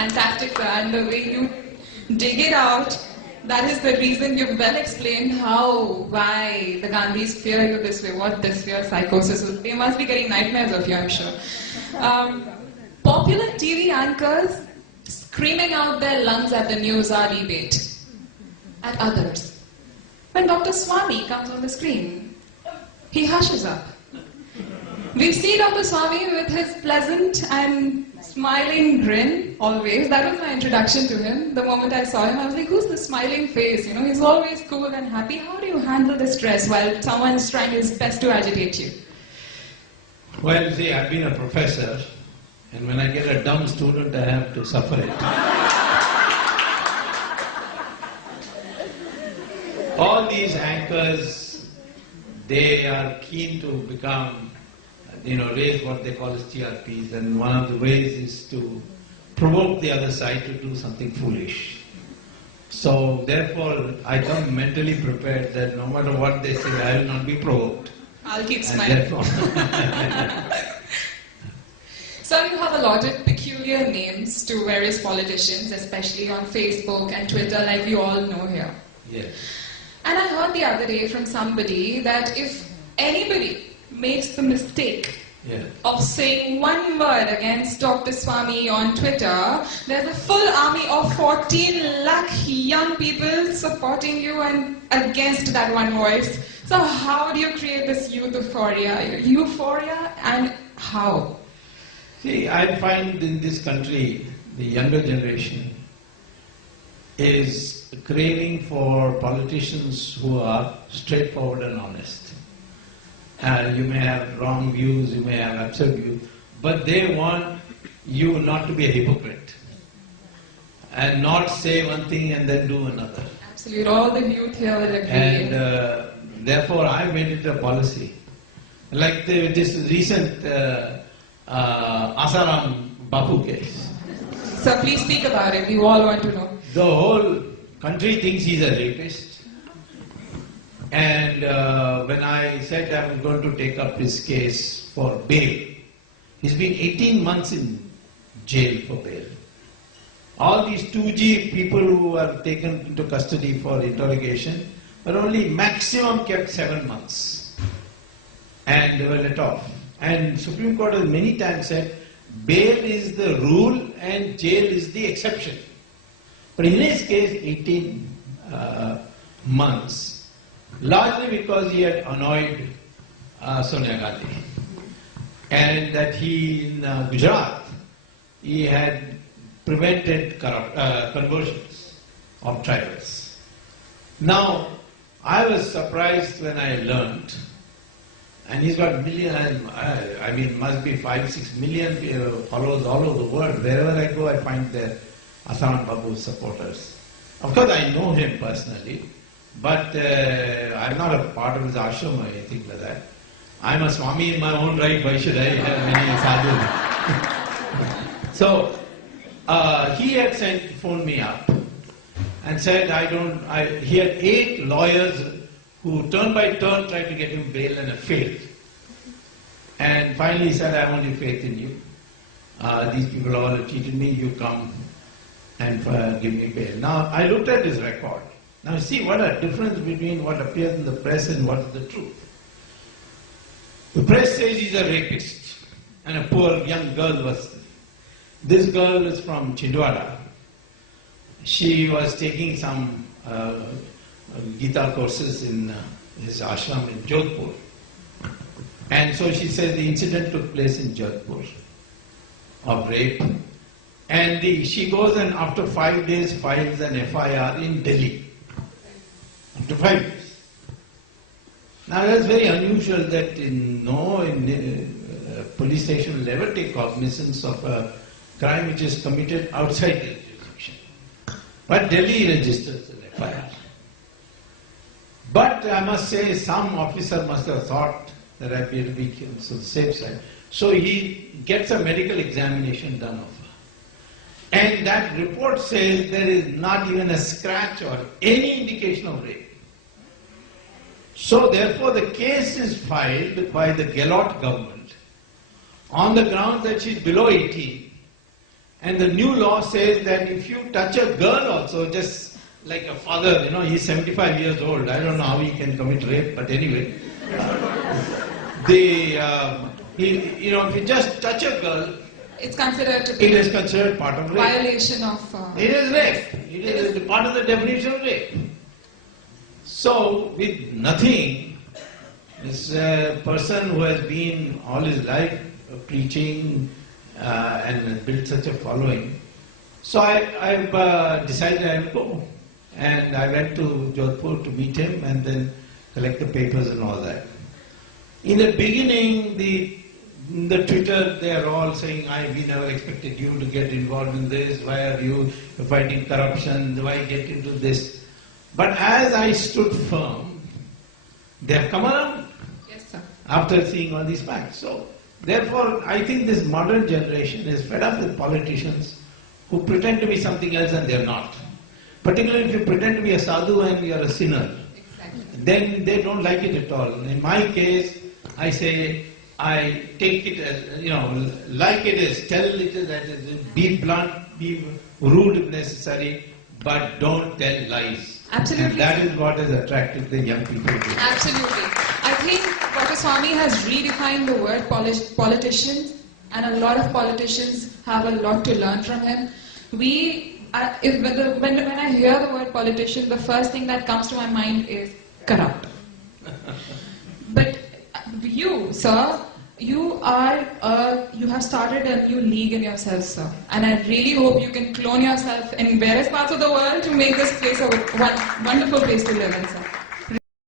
fantastic, sir. And the way you dig it out, that is the reason you've well explained why the Gandhis fear you this way, what this fear psychosis is. They must be getting nightmares of you, I'm sure. Popular TV anchors screaming out their lungs at the news hour debate, at others. When Dr. Swamy comes on the screen, he hushes up. We see Dr. Swamy with his pleasant and smiling grin, always. That was my introduction to him. The moment I saw him, I was like, who's the smiling face? You know, he's always cool and happy. How do you handle the stress while someone's trying his best to agitate you? Well, see, I've been a professor, and when I get a dumb student, I have to suffer it. All these anchors, they are keen to become, raise what they call as TRPs, and one of the ways is to provoke the other side to do something foolish. So therefore, I come mentally prepared that no matter what they say, I will not be provoked. I'll keep smiling. Sir, you have allotted peculiar names to various politicians, especially on Facebook and Twitter, like you all know here. Yes. And I heard the other day from somebody that if anybody makes the mistake of saying one word against Dr. Swamy on Twitter, there's a full army of 14 lakh young people supporting you and against that one voice. So how do you create this youth euphoria, and how? See, I find in this country, the younger generation is craving for politicians who are straightforward and honest. You may have wrong views, you may have absurd views, but they want you not to be a hypocrite and not say one thing and then do another. Absolutely, all the youth here will agree. And therefore, I made it a policy. Like this recent Bapu case. So please speak about it. We all want to know. The whole country thinks he's a rapist. And when I said I was going to take up his case for bail, he's been 18 months in jail for bail. All these 2G people who are taken into custody for interrogation were only maximum kept 7 months. And they were let off. And Supreme Court has many times said, bail is the rule and jail is the exception. But in his case, 18 months, largely because he had annoyed Sonia Gandhi. And that he, in Gujarat, he had prevented conversions of tribals. Now, I was surprised when I learned, and he's got must be 5-6 million followers all over the world. Wherever I go, I find the Asaramji supporters. Of course, I know him personally, but I'm not a part of his ashram or anything like that. I'm a Swami in my own right. Why should I have any sadhu? So, he had phoned me up and said, he had 8 lawyers who turn by turn tried to get him bail and have failed. And finally he said, I have only faith in you. These people all have cheated me, you come and give me bail. Now, I looked at his record. Now see what a difference between what appears in the press and what is the truth. The press says he's a rapist and a poor young girl was. This girl is from Chindwara. She was taking some Gita courses in his ashram in Jodhpur. And so she says the incident took place in Jodhpur of rape. And she goes and after 5 days files an FIR in Delhi. After 5 days. Now that's very unusual that police station will ever take cognizance of a crime which is committed outside their jurisdiction. But Delhi registers an FIR. But I must say some officer must have thought that I better be on the safe side. So he gets a medical examination done of her. And that report says there is not even a scratch or any indication of rape. So therefore the case is filed by the Gehlot government on the ground that she is below 18 And the new law says that if you touch a girl also, just like a father, he's 75 years old. I don't know how he can commit rape, but anyway. If you just touch a girl, it's considered to be it is considered part of rape. Violation of... it is rape. It is part of the definition of rape. So, with nothing, this person who has been all his life preaching and built such a following. So I've decided I will go. And I went to Jodhpur to meet him and then collect the papers and all that. In the beginning, the Twitter, they are all saying, we never expected you to get involved in this. Why are you fighting corruption? Why get into this? But as I stood firm, they have come around. Yes, sir. After seeing all these facts. So, therefore, I think this modern generation is fed up with politicians who pretend to be something else and they are not. Particularly if you pretend to be a sadhu and you are a sinner. Exactly. Then they don't like it at all. In my case, I say, I take it as, like it is, tell it as it is, be blunt, be rude if necessary, but don't tell lies. Absolutely. And that is what has attracted the young people. Absolutely. I think Dr. Swamy has redefined the word politicians, and a lot of politicians have a lot to learn from him. When I hear the word politician, the first thing that comes to my mind is corrupt. But you, sir, you have started a new league in yourself, sir. And I really hope you can clone yourself in various parts of the world to make this place a wonderful place to live in, sir.